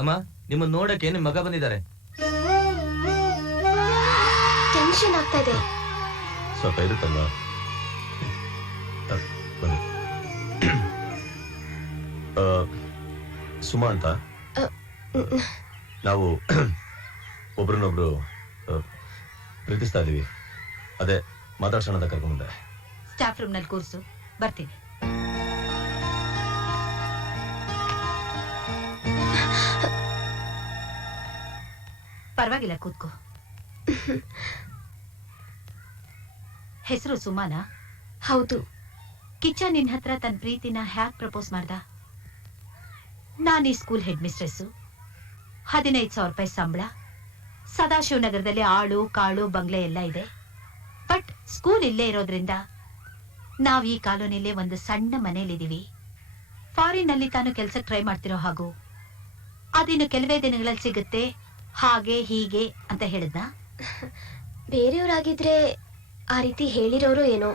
ಅಮ್ಮ, ನಿಮ್ಮನ್ನ ನೋಡಕ್ಕೆ ನಿಮ್ ಮಗ ಬಂದಿದ್ದಾರೆ. ಟೆನ್ಷನ್ ಆಗ್ತಾ ಇದೆ. ಸ್ವಲ್ಪ ಇರುತ್ತಲ್ವಾ? ಬನ್ನಿ. ಸುಮಾ ಅಂತ ನಾವು ಒಬ್ರನ್ನೊಬ್ರು ಪ್ರೀತಿಸ್ತಾ ಇದೀವಿ. ಅದೇ ಮಾತಾಡ್ಸೋಣ ಅಂತ ಕರ್ಕೊಂಡ್ಬಂದೆ. ಸ್ಟಾಫ್ ರೂಮ್ ನಲ್ಲಿ ಕೂರ್ಸು, ಬರ್ತೀನಿ. ಪರವಾಗಿಲ್ಲ, ಕೂತ್ಕೋ. ಹೆಸರು ಸುಮಾನಾ? ಹೌದು. ಕಿಚ್ಚ ನಿನ್ ಹತ್ರ ತನ್ನ ಪ್ರೀತಿನ ಹ್ಯಾಕ್ ಪ್ರಪೋಸ್ ಮಾಡ್ದ? ನಾನು ಈ ಸ್ಕೂಲ್ ಹೆಡ್ ಮಿಸ್ಟ್ರೆಸ್ಸು, 15,000 ರೂಪಾಯಿ ಸಂಬಳ, ಸದಾಶಿವನಗರದಲ್ಲಿ ಆಳು ಕಾಳು ಬಂಗ್ಲೆ ಎಲ್ಲ ಇದೆ. ಬಟ್ ಸ್ಕೂಲ್ ಇಲ್ಲೇ ಇರೋದ್ರಿಂದ ನಾವ್ ಈ ಕಾಲೋನಿಯಲ್ಲೇ ಒಂದು ಸಣ್ಣ ಮನೇಲಿದ್ದೀವಿ. ಫಾರಿನ್ ಅಲ್ಲಿ ತಾನು ಕೆಲ್ಸಕ್ಕೆ ಟ್ರೈ ಮಾಡ್ತಿರೋ ಹಾಗೂ ಅದಿನ್ನು ಕೆಲವೇ ದಿನಗಳಲ್ಲಿ ಸಿಗುತ್ತೆ, ಹಾಗೆ ಹೀಗೆ ಅಂತ ಹೇಳಿದ್ನ. ಬೇರೆಯವರಾಗಿದ್ರೆ ಆ ರೀತಿ ಹೇಳಿರೋರು ಏನೋ,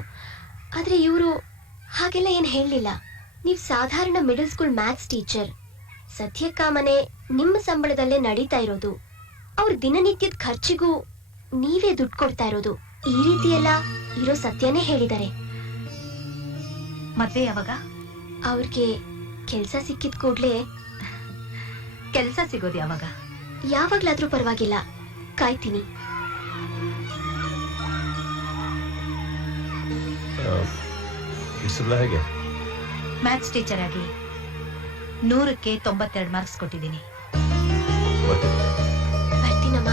ಆದ್ರೆ ಇವರು ಹಾಗೆಲ್ಲ ಏನ್ ಹೇಳಲಿಲ್ಲ. ನೀವು ಸಾಧಾರಣ ಮಿಡಲ್ ಸ್ಕೂಲ್ ಮ್ಯಾಥ್ಸ್ ಟೀಚರ್. ಸದ್ಯಕ್ಕ ಮನೆ ನಿಮ್ಮ ಸಂಬಳದಲ್ಲೇ ನಡೀತಾ ಇರೋದು. ಅವ್ರ ದಿನನಿತ್ಯದ ಖರ್ಚಿಗೂ ನೀವೇ ದುಡ್ಡು ಕೊಡ್ತಾ ಇರೋದು. ಈ ರೀತಿ ಎಲ್ಲ ಇರೋ ಸತ್ಯನೇ ಹೇಳಿದ್ದಾರೆ. ಮದ್ವೆ ಯಾವಾಗ? ಅವ್ರಿಗೆ ಕೆಲ್ಸ ಸಿಕ್ಕಿದ ಕೂಡ್ಲೆ. ಕೆಲ್ಸ ಸಿಗೋದು ಯಾವಾಗ? ಯಾವಾಗ್ಲಾದ್ರೂ ಪರವಾಗಿಲ್ಲ, ಕಾಯ್ತೀನಿ. ಹೇಗೆ? ಮ್ಯಾಥ್ಸ್ ಟೀಚರ್ ಆಗಿ 100ಕ್ಕೆ 92 ಮಾರ್ಕ್ಸ್ ಕೊಟ್ಟಿದ್ದೀನಿ. ಬರ್ತೀನಮ್ಮ.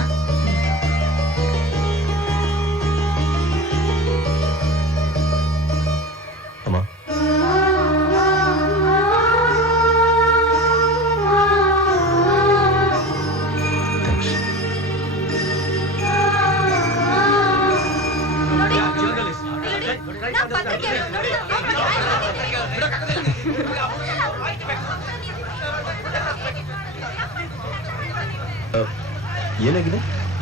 ಅಮ್ಮ, ಏನಾಗಿದೆ?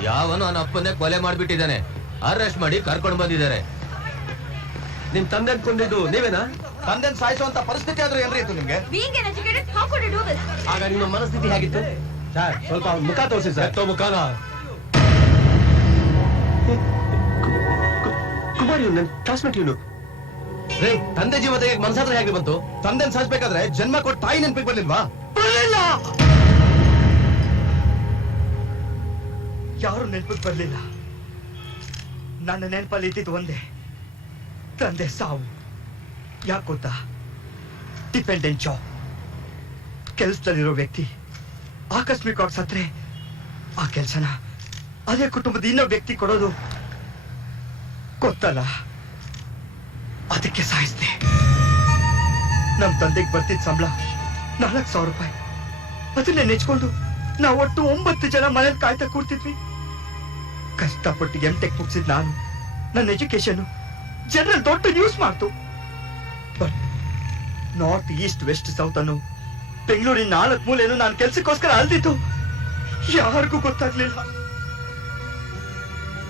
ಯಾವನು ನನ್ನ ಅಪ್ಪನ್ನೇ ಕೊಲೆ ಮಾಡ್ಬಿಟ್ಟಿದ್ದಾನೆ. ಅರೆಸ್ಟ್ ಮಾಡಿ ಕರ್ಕೊಂಡು ಬಂದಿದ್ದಾರೆ. ನಿಮ್ ತಂದೆ ಕೊಂದಿದ್ದು ನೀವೇನಾ? ತಂದೆನ್ ಸಾಯಿಸುವಂತ ಪರಿಸ್ಥಿತಿ ಆದ್ರೂ ಏನ್ರಿ ಇತ್ತು ನಿಮ್ಗೆ? ಆಗ ನಿಮ್ಮ ಮನಸ್ಥಿತಿ ಹೇಗಿತ್ತು? ಸರ್, ಸ್ವಲ್ಪ ಮುಖ ತೋರಿಸಿ ಸರ್. ಮುಖಾನ ಕುಮಾರ್, ನನ್ನ ಕ್ಲಾಸ್ಮೇಟ್ ಇವನು. ರೇ, ತಂದೆ ಜೀವದ ಮನಸ್ಸಾದ್ರೆ ಹೇಗೆ ಬಂತು? ತಂದೆನ್ ಸಾಯಿಸ್ಬೇಕಾದ್ರೆ ಜನ್ಮ ಕೊಟ್ಟು ತಾಯಿ ನೆನಪಿಗೆ ಬರ್ಲಿಲ್ವಾ? ಯಾರು ನೆನಪಿಗೆ ಬರ್ಲಿಲ್ಲ. ನನ್ನ ನೆನಪಲ್ಲಿ ಇದ್ದಿದ್ದು ಒಂದೇ, ತಂದೆ ಸಾವು. ಯಾಕೆ ಗೊತ್ತಾ? Dependent job. ಕೆಲ್ಸದಲ್ಲಿರೋ ವ್ಯಕ್ತಿ ಆಕಸ್ಮಿಕವಾಗಿ ಸತ್ರೆ ಆ ಕೆಲ್ಸನ ಅದೇ ಕುಟುಂಬದ ಇನ್ನೊಬ್ಬ ವ್ಯಕ್ತಿ ಕೊಡೋದು ಗೊತ್ತಲ್ಲ, ಅದಕ್ಕೆ ಸಾಯಿಸ್ದೆ. ನಮ್ ತಂದೆಗೆ ಬರ್ತಿದ್ದ ಸಂಬಳ 4,000 ರೂಪಾಯಿ. ಅದನ್ನೇ ನೆಚ್ಕೊಂಡು ನಾವು ಒಟ್ಟು 9 ಜನ ಮನೇಲಿ ಕಾಯ್ತಾ ಕೂರ್ತಿದ್ವಿ. ಕಷ್ಟಪಟ್ಟು M.Tech ಮುಗಿಸಿದ್ ನಾನು. ನನ್ನ ಎಜುಕೇಶನ್ ಜನರಲ್ ದೊಡ್ಡ ನ್ಯೂಸ್ ಮಾಡ್ತು. But north east west south ಅನ್ನು ಬೆಂಗಳೂರಿನ 4 ಮೂಲೆಯನ್ನು ನಾನು ಕೆಲ್ಸಕ್ಕೋಸ್ಕರ ಅಲ್ದಿತ್ತು ಯಾರಿಗೂ ಗೊತ್ತಾಗ್ಲಿಲ್ಲ.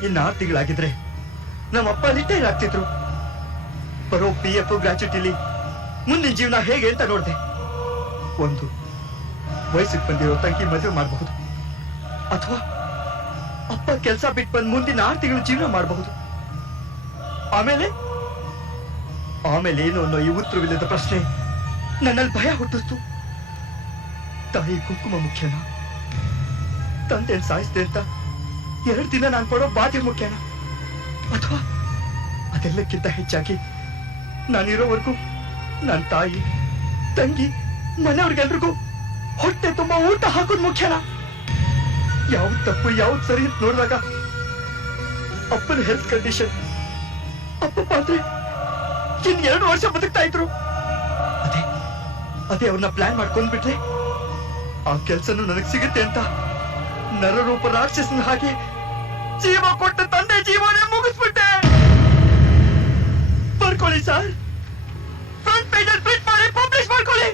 ಇನ್ನು 6 ತಿಂಗಳಾಗಿದ್ರೆ ನಮ್ಮಪ್ಪ ರಿಟೈರ್ ಆಗ್ತಿದ್ರು. ಬರೋ PF ಗ್ರಾಚ್ಯುಟಿಲಿ ಮುಂದಿನ ಜೀವನ ಹೇಗೆ ಅಂತ ನೋಡ್ದೆ. ಒಂದು ವಯಸ್ಸಿಗೆ ಬಂದಿರೋ ತಂಗಿ ಮದುವೆ ಮಾಡಬಹುದು, ಅಥವಾ ಅಪ್ಪ ಕೆಲಸ ಬಿಟ್ಟು ಬಂದು ಮುಂದಿನ 6 ತಿಂಗಳು ಜೀವನ ಮಾಡಬಹುದು. ಆಮೇಲೆ ಏನು ಅನ್ನೋ ಈ ಉತ್ತರವಿಲ್ಲದ ಪ್ರಶ್ನೆ ನನ್ನಲ್ಲಿ ಭಯ ಹುಟ್ಟಿಸ್ತು. ತಾಯಿ ಕುಂಕುಮ ಮುಖ್ಯನಾ, ತಂದೆ ಸಾಯಿಸ್ದೆ ಅಂತ 2 ದಿನ ನಾನು ಕೊಡೋ ಬಾಧೆ ಮುಖ್ಯನಾ, ಅಥವಾ ಅದೆಲ್ಲಕ್ಕಿಂತ ಹೆಚ್ಚಾಗಿ ನಾನಿರೋವರೆಗೂ ನನ್ನ ತಾಯಿ ತಂಗಿ ಮನೆಯವ್ರಿಗೆಲ್ರಿಗೂ ಹೊಟ್ಟೆ ತುಂಬಾ ಊಟ ಹಾಕೋದು ಮುಖ್ಯನಾ? ಯಾವ್ದು ತಪ್ಪು ಯಾವ್ದು ಸರಿ ಅಂತ ನೋಡಿದಾಗ ಅಪ್ಪನ ಹೆಲ್ತ್ ಕಂಡೀಷನ್, ಅಪ್ಪ ಆದ್ರೆ ಇನ್ 2 ವರ್ಷ ಬದುಕ್ತಾ ಇದ್ರು. ಅದೇ ಅವ್ರನ್ನ ಪ್ಲಾನ್ ಮಾಡ್ಕೊಂಡ್ಬಿಟ್ರೆ ಆ ಕೆಲ್ಸನೂ ನನಗ್ ಸಿಗುತ್ತೆ ಅಂತ ನರರೂಪ ರಾಕ್ಷಸನ ಹಾಗೆ ಜೀವ ಕೊಟ್ಟ ತಂದೆ ಜೀವನೇ ಮುಗಿಸ್ಬಿಟ್ಟೆ. ಬರ್ಕೊಳ್ಳಿ ಸರ್, ಫ್ರಂಟ್ ಪೇಜ್ ಅಲ್ಲಿ ಪ್ರಿಂಟ್ ಮಾಡಿ ಪಬ್ಲಿಷ್ ಮಾಡ್ಕೊಳ್ಳಿ.